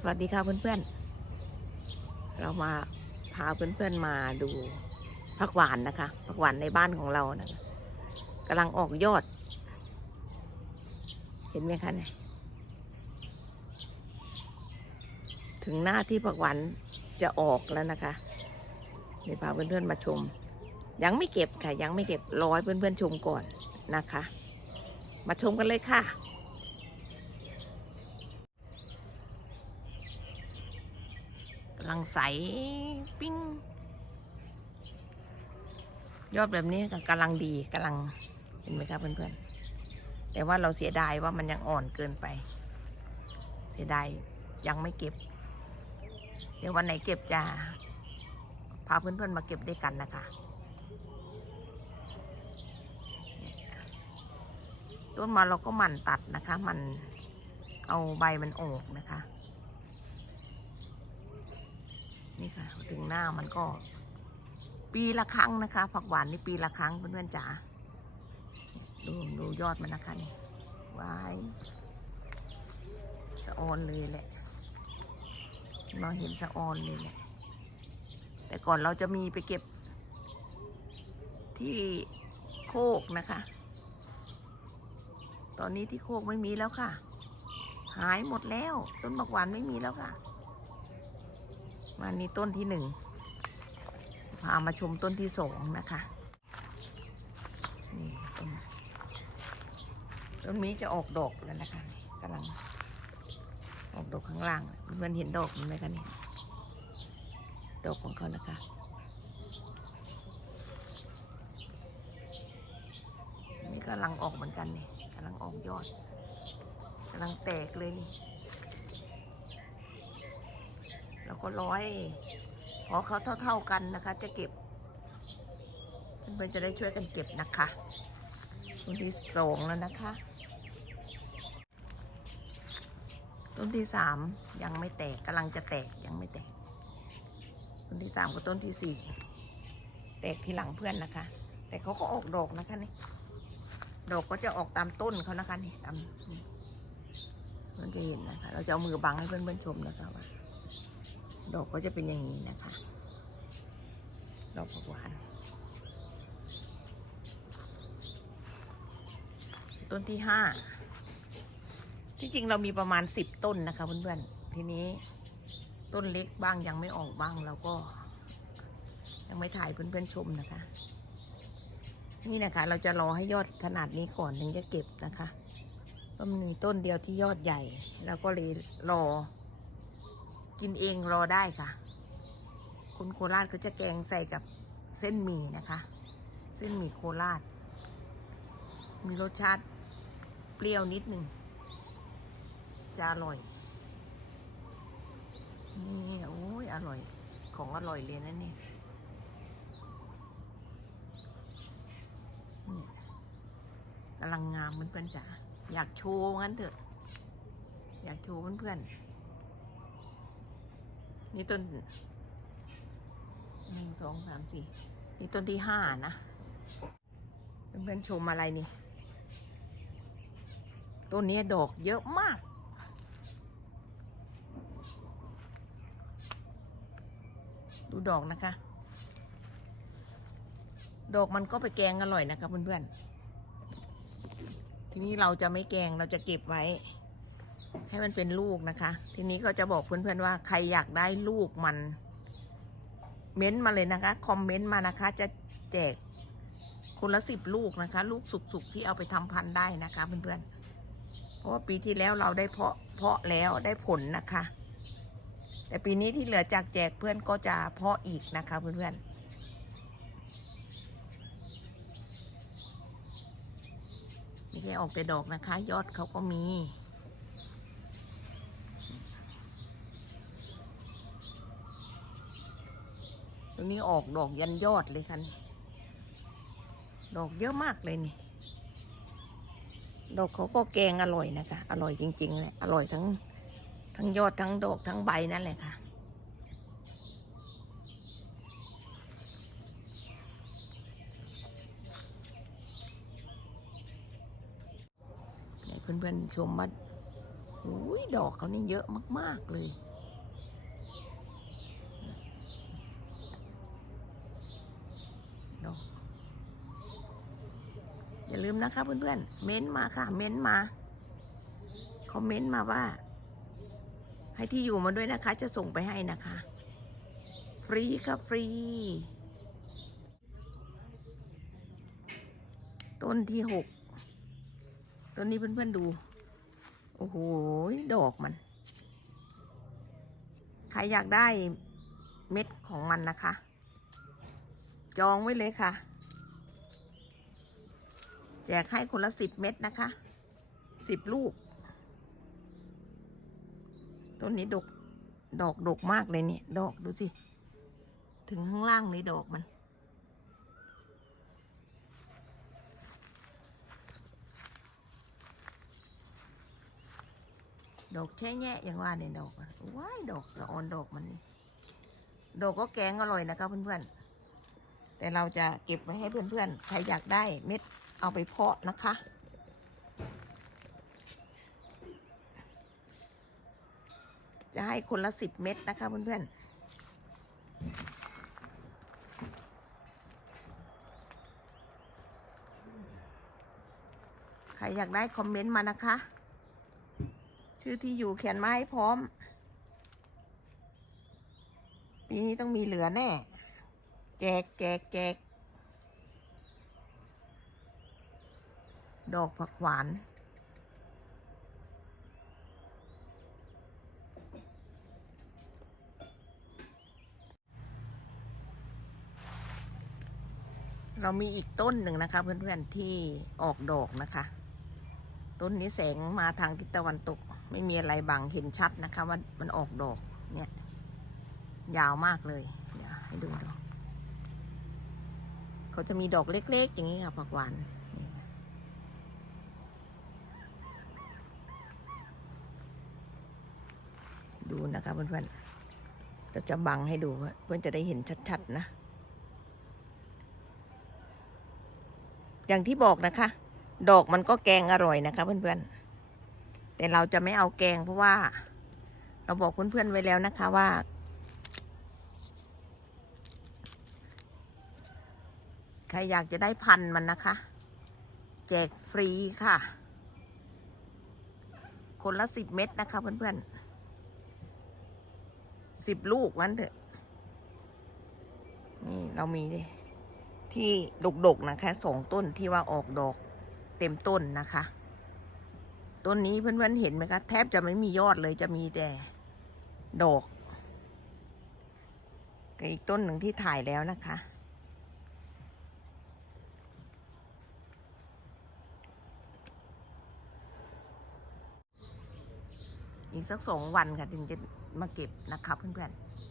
สวัสดีค่ะเพื่อนๆ เรามาพาเพื่อนๆมาดูผักหวานนะคะ ผักหวานในบ้านของเรานะคะกำลังออกยอด เห็นไหมคะเนี่ย ถึงหน้าที่ผักหวานจะออกแล้วนะคะเดี๋ยวพาเพื่อนๆมาชม ยังไม่เก็บค่ะ ยังไม่เก็บรอให้เพื่อนๆชมก่อนนะคะ มาชมกันเลยค่ะ กำ ลังใสปิ้ง ยอดแบบนี้กำลังดีกำลังเห็นไหมครับเพื่อนๆ แต่ว่าเราเสียดายว่ามันยังอ่อนเกินไป เสียดายยังไม่เก็บ เดี๋ยววันไหนเก็บจะพาเพื่อนๆมาเก็บด้วยกันนะคะต้นมาเราก็หมั่นตัดนะคะ มันเอาใบมันออกนะคะ นี่ค่ะ ถึงหน้ามันก็ ปีละครั้งนะคะ ผักหวานนี่ปีละครั้งเพื่อนๆจ๋าดูดูยอดมันนะคะนี่ไว้สะออนเลยแหละเราเห็นสะออนเลยแหละแต่ก่อนเราจะมีไปเก็บ ที่โคกนะคะ ตอนนี้ที่โคกไม่มีแล้วค่ะ หายหมดแล้ว ต้นผักหวานไม่มีแล้วค่ะ วันนี้ต้นที่หนึ่งพามาชมต้นที่สองนะคะ นี่ต้นต้นนี้จะออกดอกแล้วนะคะกำลังออกดอกข้างล่างเพื่อนเห็นดอกมันไหมคะนี่ดอกของเขานะคะ นี่กำลังออกเหมือนกันนี่กำลังออกยอดกำลังแตกเลยนี่ แล้ว ก็ร้อยพอเขาเท่า ๆกันนะคะ จะเก็บเพื่อนๆจะได้ช่วยกันเก็บนะคะต้นที่สองแล้วนะคะ ต้นที่สามยังไม่แตกกำลังจะแตกยังไม่แตก ต้นที่สามกับต้นที่สี่แตกทีหลังเพื่อนนะคะ แต่เขาก็ออกดอกนะคะนี่ดอกก็จะออกตามต้นเขานะคะนี่ตามนี่มันจะเห็นนะคะ เราจะเอามือบังให้เพื่อนๆชมนะคะว่า ดอกก็จะเป็นอย่างนี้นะคะ ดอกผักหวาน ต้นที่ห้าที่จริงเรามีประมาณสิบต้นนะคะเพื่อนๆ ทีนี้ต้นเล็กบ้างยังไม่ออกบ้างเราก็ ยังไม่ถ่ายเพื่อนๆชมนะคะ นี่นะคะ เราจะรอให้ยอดขนาดนี้ก่อนถึงจะเก็บนะคะก็มีต้นเดียวที่ยอดใหญ่ แล้วก็เลยรอ กินเองรอได้ค่ะ คนโคราชก็จะแกงใส่กับเส้นหมี่นะคะ เส้นหมี่โคราช มีรสชาติเปรี้ยวนิดหนึ่งจะอร่อย นี่โอ้ยอร่อย ของอร่อยเลยนะนี่นี่กำลังงามเพื่อนๆจ๋าอยากโชว์งั้นเถอะ อยากโชว์เพื่อนๆ นี่ต้นหนึ่งสองสามสี่นี่ต้นที่ห้านะ เพื่อนๆชมอะไรนี่ ต้นนี้ดอกเยอะมาก ดูดอกนะคะ ดอกมันก็ไปแกงอร่อยนะคะเพื่อนๆ ทีนี้เราจะไม่แกงเราจะเก็บไว้ ให้มันเป็นลูกนะคะ ทีนี้ก็จะบอกเพื่อนๆว่าใครอยากได้ลูกมัน เม้นต์มาเลยนะคะคอมเมนต์มานะคะ จะแจกคนละสิบลูกนะคะ ลูกสุกๆที่เอาไปทำพันธุ์ได้นะคะเพื่อนๆเพราะว่าปีที่แล้วเราได้เพาะเพาะแล้วได้ผลนะคะ แต่ปีนี้ที่เหลือจากแจกเพื่อนก็จะเพาะอีกนะคะเพื่อนๆไม่ใช่ออกแต่ดอกนะคะ ยอดเขาก็มี ตรงนี้ออกดอกยันยอดเลยค่ะนี่ดอกเยอะมากเลยนี่ ดอกเขาก็แกงอร่อยนะคะ อร่อยจริงๆเลยอร่อยทั้ง ทั้งยอดทั้งดอกทั้งใบนั่นแหละค่ะให้เพื่อนๆชมว่าอุ้ยดอกเขานี่เยอะมาก ๆ เลย ลืมนะคะเพื่อนๆ เม้นมาค่ะ เม้นมา คอมเมนต์มาว่า ให้ที่อยู่มาด้วยนะคะ จะส่งไปให้นะคะ ฟรีค่ะฟรี ต้นที่หก ต้นนี้เพื่อนๆดู โอ้โห ดอกมัน ใครอยากได้เม็ดของมันนะคะ จองไว้เลยค่ะ แจกให้คนละสิบเม็ดนะคะสิบลูก ต้นนี้ดก ดอกดกมากเลยเนี่ย ดอกดูสิ ถึงข้างล่างเลยดอกมัน ดอกแช่แยะอย่างว่าเนี่ยดอกว้ายดอกละออนดอกมันนี่ดอกก็แกงอร่อยนะคะเพื่อนๆ แต่เราจะเก็บไว้ให้เพื่อนๆ ใครอยากได้เม็ด เอาไปเพาะนะคะ จะให้คนละสิบเม็ดนะคะเพื่อนๆใครอยากได้คอมเมนต์มานะคะ ชื่อที่อยู่เขียนมาให้พร้อม ปีนี้ต้องมีเหลือแน่ แจกแจกแจก ดอกผักหวาน เรามีอีกต้นหนึ่งนะคะเพื่อนๆที่ออกดอกนะคะ ต้นนี้แสงมาทางทิศตะวันตก ไม่มีอะไรบังเห็นชัดนะคะว่ามันออกดอกเนี่ยยาวมากเลย เดี๋ยวให้ดูดอกเขาจะมีดอกเล็ก ๆ อย่างนี้ค่ะผักหวานนี่ค่ะ ดูนะคะเพื่อนๆเราจะบังให้ดูเพื่อนจะได้เห็นชัด ๆ นะ อย่างที่บอกนะคะ ดอกมันก็แกงอร่อยนะคะ เพื่อนๆ แต่เราจะไม่เอาแกงเพราะว่า เราบอกเพื่อนๆไว้แล้วนะคะว่า ใครอยากจะได้พันธ์มันนะคะ แจกฟรีค่ะ คนละสิบเม็ดนะคะเพื่อนๆ สิบลูกวันเถอะ นี่เรามีที่ดกๆนะคะสองต้นที่ว่าออกดอกเต็มต้นนะคะ ต้นนี้เพื่อนๆเห็นไหมคะแทบจะไม่มียอดเลยจะมีแต่ดอกกับอีกต้นหนึ่งที่ถ่ายแล้วนะคะ อีกสักสองวันค่ะถึงจะ มาเก็บนะคะเพื่อนๆ